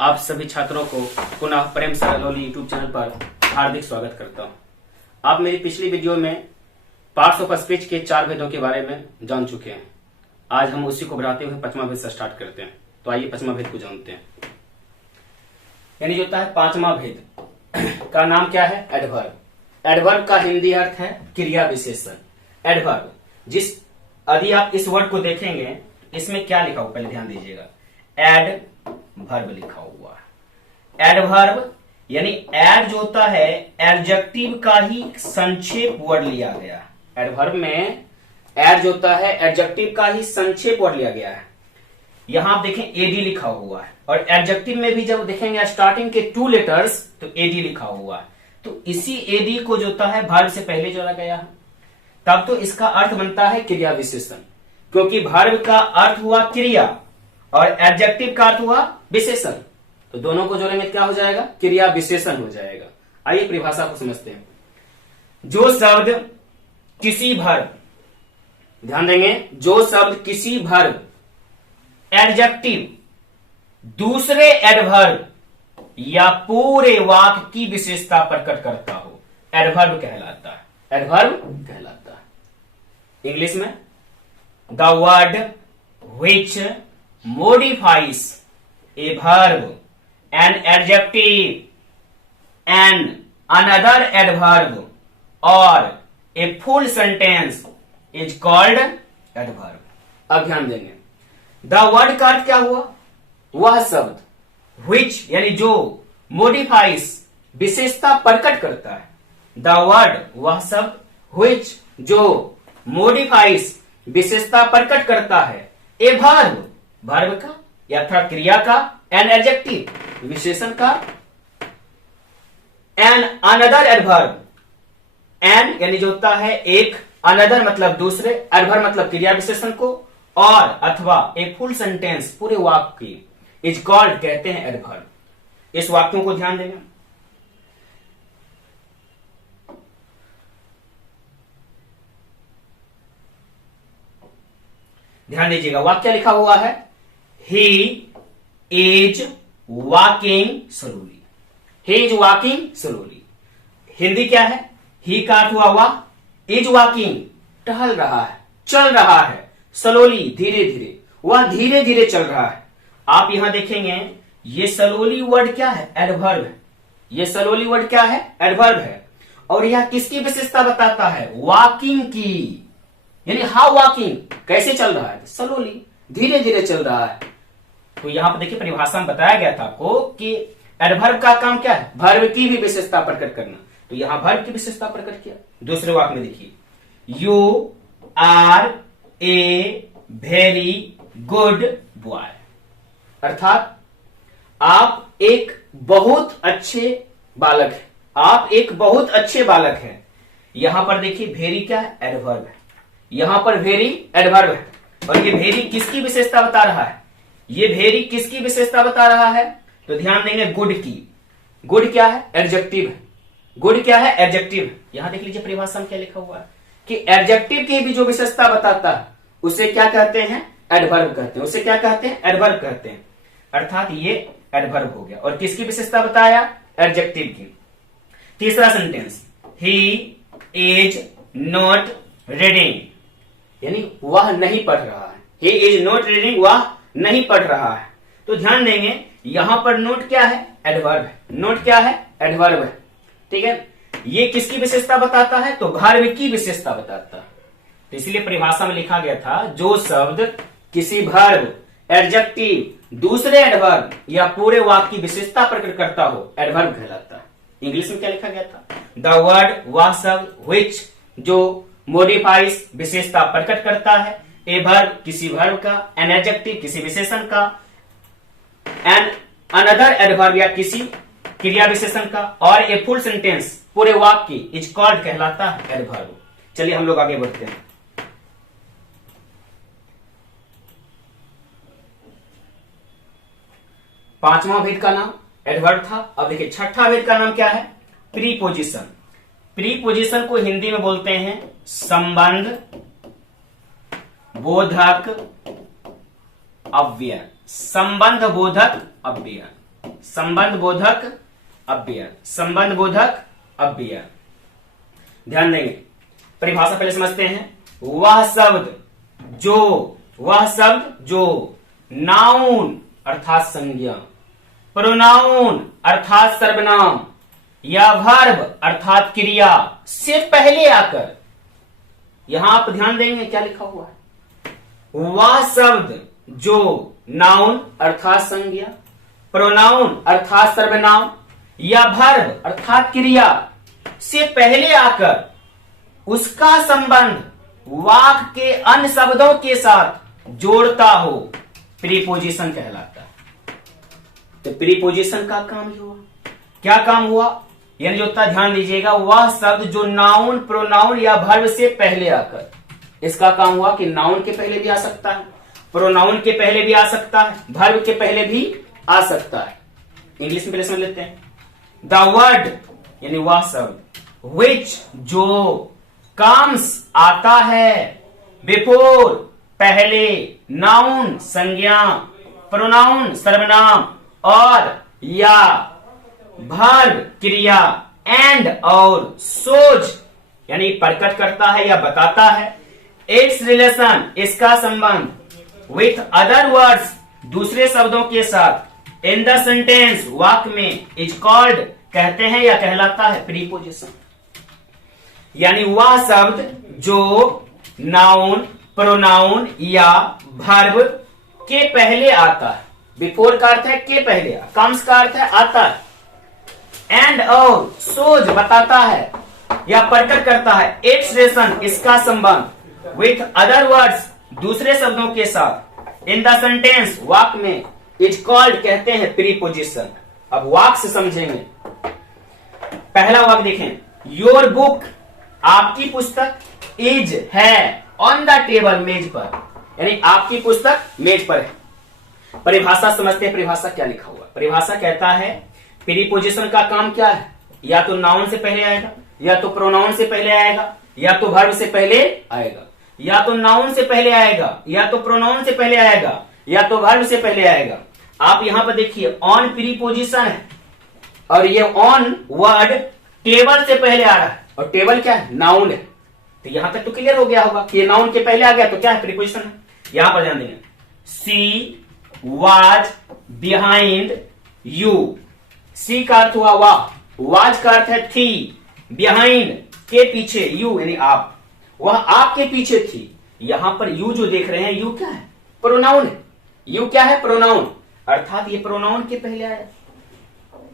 आप सभी छात्रों को पुनः प्रेम सरलोली यूट्यूब चैनल पर हार्दिक स्वागत करता हूं। आप मेरी पिछली वीडियो में पार्ट्स ऑफ स्पीच के 4 भेदों के बारे में जान चुके हैं। आज हम उसी को बढ़ाते हुए 5वां भेद से स्टार्ट करते हैं। तो आइए 5वां भेद को जानते हैं। यानी जो होता है 5वां भेद का नाम क्या है? एडवर्ब। एडवर्ब का हिंदी अर्थ है क्रिया विशेषण। एडवर्ब यदि आप इस वर्ड को देखेंगे इसमें क्या लिखा हुआ, पहले ध्यान दीजिएगा, एडवर्ब लिखा हुआ है। एडवर्ब यानी एड जो होता है एडजेक्टिव का ही संक्षेप वर्ड लिया गया है। एडवर्ब में एड जो होता है एडजेक्टिव का ही संक्षेप वर्ड लिया गया है। यहां आप देखें एडी लिखा हुआ है और एडजेक्टिव में भी जब देखेंगे स्टार्टिंग के 2 लेटर्स तो एडी लिखा हुआ है। तो इसी एडी को जो होता है वर्ब से पहले जोड़ा गया है, तब तो इसका अर्थ बनता है क्रिया विशेषण, क्योंकि वर्ब का अर्थ हुआ क्रिया और एडजेक्टिव का अर्थ हुआ विशेषण। तो दोनों को जोड़ेंगे क्या हो जाएगा? क्रिया विशेषण हो जाएगा। आइए परिभाषा को समझते हैं। जो शब्द किसी वर्ब, ध्यान देंगे, जो शब्द किसी वर्ब एडजेक्टिव दूसरे एडवर्ब या पूरे वाक्य की विशेषता प्रकट करता हो, एडवर्ब कहलाता है। एडवर्ब कहलाता है। इंग्लिश में the word which modifies a verb, an adjective, and another adverb, or a full sentence is called adverb. अब ध्यान देंगे, the word का अर्थ क्या हुआ? वह शब्द, which यानी जो, modifies विशेषता प्रकट करता है। the word वह शब्द, which जो, modifies विशेषता प्रकट करता है, a verb वर्ब का या अर्थात क्रिया का, एन एडजेक्टिव विशेषण का, एन अनदर एडवर्ब, एन यानी जो होता है एक, अनदर मतलब दूसरे, एडवर्ब मतलब क्रिया विशेषण को, और अथवा ए फुल सेंटेंस पूरे वाक्य की इज कॉल्ड कहते हैं एडवर्ब। इस वाक्यों को ध्यान देंगे। ध्यान दीजिएगा, वाक्य लिखा हुआ है He is walking slowly. He is walking slowly. Hindi क्या है? ही का अर्थ हुआ वह, इज वॉकिंग टहल रहा है, चल रहा है, स्लोली धीरे धीरे, वह धीरे धीरे चल रहा है। आप यहां देखेंगे ये स्लोली वर्ड क्या है? एडवर्ब है। ये स्लोली वर्ड क्या है? एडवर्ब है। और यह किसकी विशेषता बताता है? वॉकिंग की, यानी हाउ वॉकिंग, कैसे चल रहा है? स्लोली, धीरे धीरे चल रहा है। तो यहां पर देखिए परिभाषा में बताया गया था आपको कि एडवर्ब का काम क्या है? वर्ब की भी विशेषता प्रकट करना। तो यहां वर्ब की विशेषता प्रकट किया। दूसरे वाक्य में देखिए, you are a very good boy, अर्थात आप एक बहुत अच्छे बालक हैं। आप एक बहुत अच्छे बालक हैं। यहां पर देखिए वेरी क्या है? एडवर्ब है। यहां पर वेरी एडवर्ब है और ये वेरी किसकी विशेषता बता रहा है? ये वेरी किसकी विशेषता बता रहा है? तो ध्यान देंगे गुड की। गुड क्या है? एडजेक्टिव है। गुड क्या है? एडजेक्टिव है। यहां देख लीजिए परिभाषा में क्या लिखा हुआ है कि एडजेक्टिव की भी जो विशेषता बताता है उसे क्या कहते हैं? एडवर्ब कहते हैं। उसे क्या कहते हैं? एडवर्ब कहते हैं। अर्थात ये एडवर्ब हो गया। और किसकी विशेषता बताया? एडजेक्टिव की। तीसरा sentence, he is not reading, यानी वह नहीं पढ़ रहा है। ही इज नॉट रीडिंग, वह नहीं पढ़ रहा है। तो ध्यान देंगे यहां पर नोट क्या है? एडवर्ब है। नोट क्या है? एडवर्ब है। ठीक है, ये किसकी विशेषता बताता है? तो वर्ब की विशेषता बताता है। तो इसलिए परिभाषा में लिखा गया था जो शब्द किसी वर्ब एडजेक्टिव दूसरे एडवर्ब या पूरे वाक्य की विशेषता प्रकट करता हो, एडवर्ब कहलाता है। इंग्लिश में क्या लिखा गया था? द वर्ड वह शब्द व्हिच जो मोडिफाइज विशेषता प्रकट करता है, ए वर्ब किसी वर्ब का, एन एडजेक्टिव किसी विशेषण का, एन अनदर एडवर्ब या किसी क्रिया विशेषण का, और ए फुल सेंटेंस पूरे वाक्य की इज कॉल्ड कहलाता है एडवर्ब। चलिए हम लोग आगे बढ़ते हैं। पांचवां भेद का नाम एडवर्ब था। अब देखिए छठा भेद का नाम क्या है? प्रीपोजिशन। प्रीपोजिशन को हिंदी में बोलते हैं संबंध बोधक अव्यय। संबंध बोधक अव्यय। संबंध बोधक अव्यय, संबंध बोधक अव्यय। ध्यान देंगे, परिभाषा पहले समझते हैं। वह शब्द जो नाउन अर्थात संज्ञा, प्रोनाउन अर्थात सर्वनाम या वर्ब अर्थात क्रिया से पहले आकर, यहां आप ध्यान देंगे क्या लिखा हुआ है। वह शब्द जो नाउन अर्थात संज्ञा, प्रोनाउन अर्थात सर्वनाम या वर्ब अर्थात क्रिया से पहले आकर उसका संबंध वाक्य के अन्य शब्दों के साथ जोड़ता हो, प्रीपोजिशन कहलाता है। तो प्रीपोजिशन का काम ही हुआ। क्या काम हुआ? यानी जो होता, ध्यान दीजिएगा, वह शब्द जो नाउन, प्रोनाउन या वर्ब से पहले आकर, इसका काम हुआ कि नाउन के पहले भी आ सकता है, प्रोनाउन के पहले भी आ सकता है, वर्ब के पहले भी आ सकता है। इंग्लिश में पहले समझ लेते हैं। द वर्ड यानी वह शब्द, विच जो, कम्स आता है, बिफोर पहले, नाउन संज्ञा, प्रोनाउन सर्वनाम और या, वर्ब क्रिया, एंड और, सोज यानी प्रकट करता है या बताता है, इट्स रिलेशन इसका संबंध, विथ अदर वर्ड्स दूसरे शब्दों के साथ, इन द सेंटेंस वाक्य में, इज कॉल्ड कहते हैं या कहलाता है प्रीपोजिशन। यानी वह शब्द जो नाउन, प्रोनाउन या वर्ब के पहले आता है। बिफोर का अर्थ है के पहले, कम्स का अर्थ है आता है, एंड और, सोज बताता है या प्रकट करता है, इट्स रिलेशन इसका संबंध, विथ अदर वर्ड्स दूसरे शब्दों के साथ, इन द सेंटेंस वाक्य में, इज कॉल्ड कहते हैं प्रीपोजिशन। अब वाक्य से समझेंगे। पहला वाक्य देखें, योर बुक आपकी पुस्तक, इज है, ऑन द टेबल मेज पर, यानी आपकी पुस्तक मेज पर है। परिभाषा समझते हैं, परिभाषा क्या लिखा हुआ। परिभाषा कहता है प्रीपोजिशन का काम क्या है, या तो नाउन से पहले आएगा, या तो प्रोनाउन से पहले आएगा, या तो वर्ब से पहले आएगा, या तो नाउन से पहले आएगा, या तो प्रोनाउन से पहले आएगा, या तो वर्ब से पहले आएगा। आप यहां पर देखिए ऑन प्रीपोजिशन है और ये ऑन वर्ड टेबल से पहले आ रहा है, और टेबल क्या है? नाउन है। तो यहां तक तो क्लियर हो गया होगा कि ये नाउन के पहले आ गया तो क्या है? प्रीपोजिशन है। यहां पर ध्यान देंगे, सी वाज बिहाइंड यू, सी का अर्थ हुआ वाह, वाज का अर्थ है थी, बिहाइंड के पीछे, यू यानी आप, वह आपके पीछे थी। यहां पर यू जो देख रहे हैं, यू क्या है? प्रोनाउन है। यू क्या है? प्रोनाउन, अर्थात ये प्रोनाउन के पहले आया।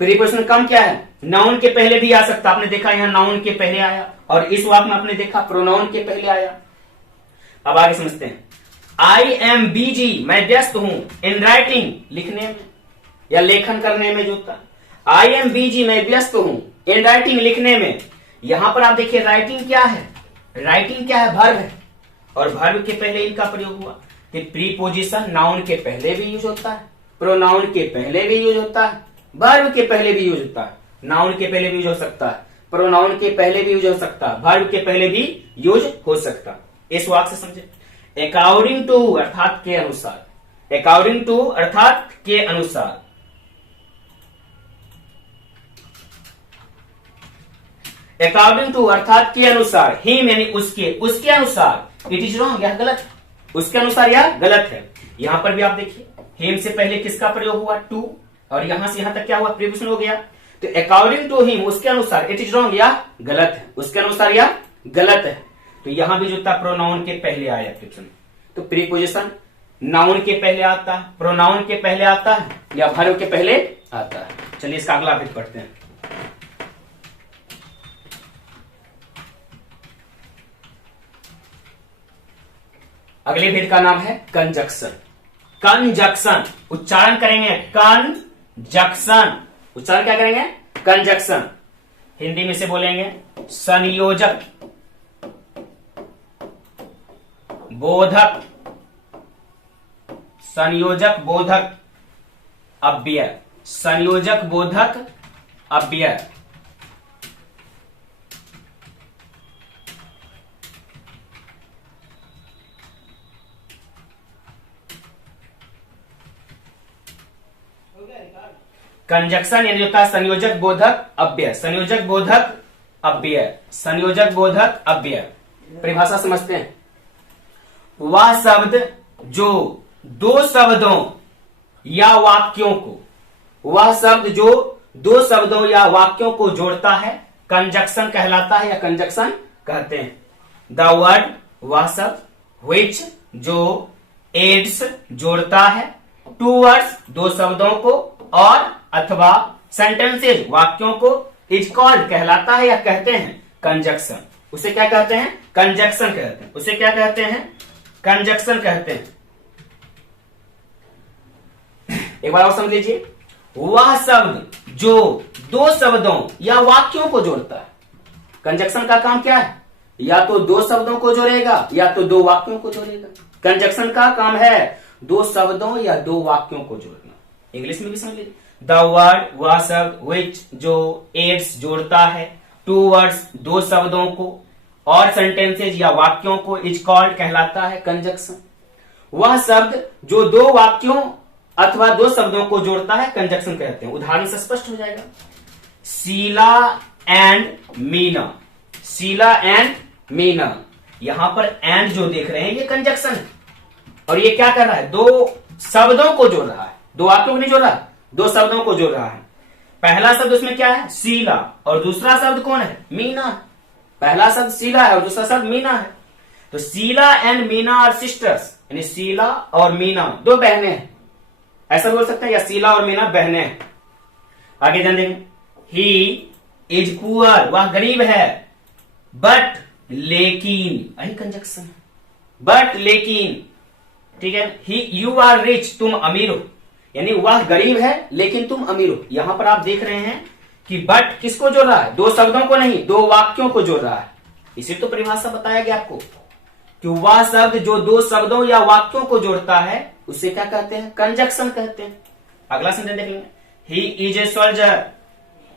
प्रीपोजिशन कम क्या है? नाउन के पहले भी आ सकता। आपने देखा यहां नाउन के पहले आया, और इस वाक्य में आपने देखा प्रोनाउन के पहले आया। अब आगे समझते हैं। आई एम बिजी, मैं व्यस्त हूं, इन राइटिंग लिखने में या लेखन करने में जो होता। आई एम बिजी, मैं व्यस्त हूं, इन राइटिंग लिखने में। यहां पर आप देखिए राइटिंग क्या है? राइटिंग क्या है? वर्ब है, और वर्ब के पहले इनका प्रयोग हुआ कि प्रीपोजिशन नाउन के पहले भी यूज होता है, प्रोनाउन के पहले भी यूज होता है, वर्ब के पहले भी यूज होता है। नाउन के पहले भी यूज हो सकता है, प्रोनाउन के पहले भी यूज हो सकता है, वर्ब के पहले भी यूज हो सकता है। इस वाक्य से समझे। अकॉर्डिंग टू अर्थात के अनुसार, अकॉर्डिंग टू अर्थात के अनुसार, अकॉर्डिंग टू अर्थात के अनुसार, हिम यानी उसके, उसके अनुसार, इट इज रॉन्ग, यह गलत है, उसके अनुसार यह गलत है। यहां पर भी आप देखिए हिम से पहले किसका प्रयोग हुआ? टू, और यहां से यहां तक क्या हुआ? प्रीपोजिशन हो गया। तो अकॉर्डिंग टू हिम, उसके अनुसार, इट इज रॉन्ग, यह गलत है, उसके अनुसार यह गलत है। तो यहां भी जो था प्रोनाउन के पहले आया प्रीपोजिशन। तो प्रीपोजिशन नाउन के पहले आता है, प्रोनाउन के पहले आता है, या वर्ब के पहले आता है। चलिए इसका अगला भेद पढ़ते हैं। अगले भेद का नाम है कंजक्शन। कंजक्शन उच्चारण करेंगे, कंजक्शन उच्चारण क्या करेंगे? कंजक्शन। हिंदी में से बोलेंगे संयोजक, बोधक, संयोजक बोधक अव्यय, संयोजक बोधक अव्यय। कंजक्शन यानी होता है संयोजक बोधक अव्यय, संयोजक बोधक अव्यय, संयोजक बोधक अव्यय। परिभाषा समझते हैं। वह शब्द जो दो शब्दों या वाक्यों को, वह शब्द जो दो शब्दों या वाक्यों को जोड़ता है कंजक्शन कहलाता है या कंजक्शन कहते हैं। द वर्ड, वह शब्द, which जो एड्स जोड़ता है, टू वर्ड्स दो शब्दों को, और अथवा सेंटेंसेज वाक्यों को, इज कॉल्ड कहलाता है या कहते हैं कंजक्शन। उसे क्या कहते हैं? कंजक्शन कहते हैं। उसे क्या कहते हैं? कंजक्शन कहते हैं। एक बार और समझ लीजिए। वह शब्द जो दो शब्दों या वाक्यों को जोड़ता है। कंजक्शन का काम क्या है? या तो दो शब्दों को जोड़ेगा या तो दो वाक्यों को जोड़ेगा। कंजक्शन का काम है दो शब्दों या दो वाक्यों को जोड़ना। इंग्लिश में भी समझ लीजिए। द वर्ड, वह शब्द, which जो एड्स जोड़ता है, टू वर्ड्स दो शब्दों को, और सेंटेंसेज या वाक्यों को, इज कॉल्ड कहलाता है कंजक्शन। वह शब्द जो दो वाक्यों अथवा दो शब्दों को जोड़ता है कंजक्शन कहते हैं। उदाहरण से स्पष्ट हो जाएगा। शीला एंड मीना, शीला एंड मीना, यहां पर एंड जो देख रहे हैं ये कंजक्शन है, और ये क्या कर रहा है? दो शब्दों को जोड़ रहा है, दो वाक्यों को नहीं जोड़ रहा, दो शब्दों को जोड़ रहा है। पहला शब्द उसमें क्या है? शीला, और दूसरा शब्द कौन है? मीना। पहला शब्द शीला है और दूसरा शब्द मीना है। तो Sheela and Meena are sisters, यानी शीला और मीना दो बहनें हैं, ऐसा बोल सकते हैं, या शीला और मीना बहनें हैं। आगे ध्यान देंगे। ही इज पुअर, वह गरीब है, बट लेकिन, यही कंजक्शन है, बट लेकिन, ठीक है। ही, यू आर रिच, तुम अमीर हो, यानी वह गरीब है लेकिन तुम अमीर हो। यहां पर आप देख रहे हैं कि बट किसको जोड़ रहा है? दो शब्दों को नहीं, दो वाक्यों को जोड़ रहा है। इसी तो परिभाषा बताया गया आपको कि वह शब्द जो दो शब्दों या वाक्यों को जोड़ता है उसे क्या कहते हैं? कंजक्शन कहते हैं। अगला सेंटेंस देखेंगे। ही इज ए सोल्जर,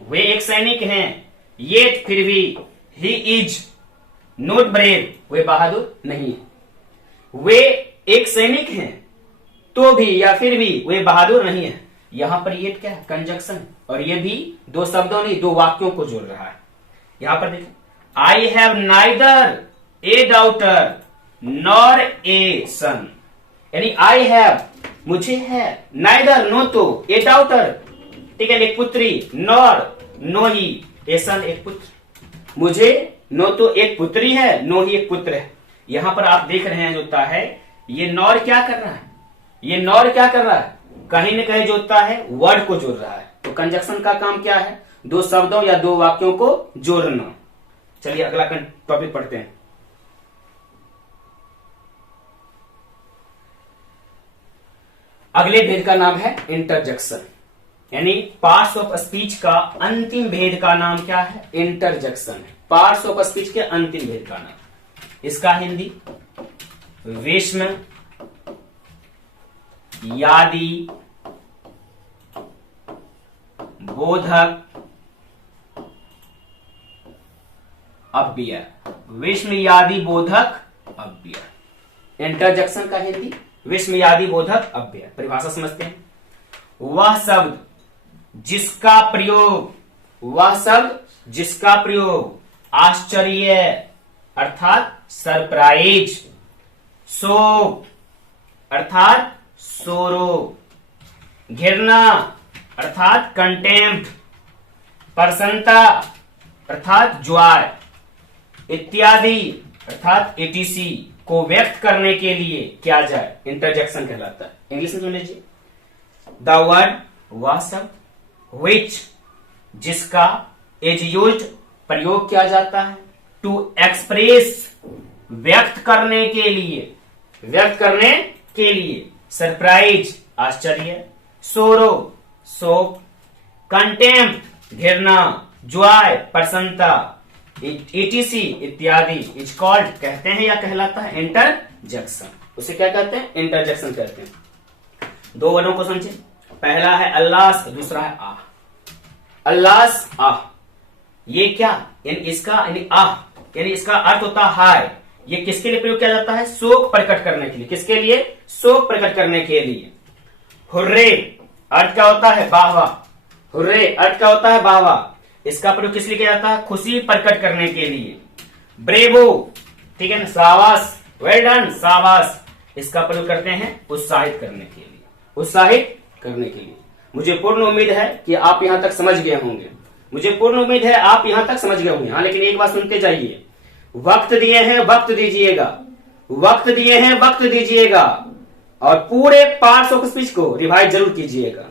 वे एक सैनिक हैं, ये फिर भी, ही इज नॉट ब्रेव, वे बहादुर नहीं है। वे एक सैनिक हैं तो भी या फिर भी वे बहादुर नहीं है। यहां पर ये क्या है? कंजक्शन, और ये भी दो शब्दों नहीं दो वाक्यों को जोड़ रहा है। यहां पर देखें। I have neither a daughter nor a son, यानी आई हैव मुझे है, नाइदर नो तो, ए डॉटर ठीक है एक पुत्री, नॉर नो ही, ए सन एक पुत्र। मुझे नो तो एक पुत्री है, नो ही एक पुत्र है। यहां पर आप देख रहे हैं जो होता है ये नॉर क्या कर रहा है? ये नॉर क्या कर रहा है? कहीं न कहीं जो होता है वर्ड को जोड़ रहा है। तो कंजक्शन का काम क्या है? दो शब्दों या दो वाक्यों को जोड़ना। चलिए अगला टॉपिक पढ़ते हैं। अगले भेद का नाम है इंटरजेक्शन, यानी पार्ट्स ऑफ स्पीच का अंतिम भेद का नाम क्या है? इंटरजेक्शन। पार्ट्स ऑफ स्पीच के अंतिम भेद का नाम, इसका हिंदी विस्म यादि बोधक अव्यय, विस्मयादि बोधक अव्यय। इंटरजेक्शन का हिंदी विस्मयादि बोधक अव्यय। परिभाषा समझते हैं। वह शब्द जिसका प्रयोग, वह शब्द जिसका प्रयोग आश्चर्य अर्थात सरप्राइज, शोक अर्थात सोरो, घृणा अर्थात कंटेम्प्ट, प्रसन्नता अर्थात जॉय, इत्यादि अर्थात एटीसी को व्यक्त करने के लिए क्या जाए? इंटरजेक्शन कहलाता है। इंग्लिश में सुन लीजिए। द वर्ड, वह शब्द, which जिसका, इज यूज्ड प्रयोग किया जाता है, टू एक्सप्रेस व्यक्त करने के लिए, व्यक्त करने के लिए, सरप्राइज आश्चर्य, सोरो शोक, कंटेम्प्ट घृणा, जॉय प्रसन्नता, ईटीसी इत्यादि, इज कॉल्ड कहते हैं या कहलाता है इंटरजेक्शन। उसे क्या कहते हैं? इंटरजेक्शन कहते हैं। दो वर्डों को समझे। पहला है अल्लास, दूसरा है आह। अल्लास आह, ये क्या? इसका आह यानी इसका अर्थ होता है हाय। ये किसके लिए प्रयोग किया जाता है? शोक प्रकट करने के लिए। किसके लिए? शोक प्रकट करने के लिए। हुर्रे, अर्थ क्या होता है? वाह वाह। हुर्रे, अर्थ क्या होता है? वाह वाह। इसका प्रयोग किस लिए किया जाता है? खुशी प्रकट करने के लिए। ब्रेवो, ठीक है ना, शाबाश, वेल डन, शाबाश। इसका प्रयोग करते हैं उत्साहित करने के लिए, उत्साहित करने के लिए। मुझे पूर्ण उम्मीद है कि आप यहां तक समझ गए होंगे, मुझे पूर्ण उम्मीद है आप यहां तक समझ गए होंगे। हाँ, लेकिन एक बात सुनते जाइए, वक्त दिए हैं, वक्त दीजिएगा, वक्त दिए हैं, वक्त दीजिएगा, और पूरे पार्ट्स ऑफ स्पीच को रिवाइज जरूर कीजिएगा।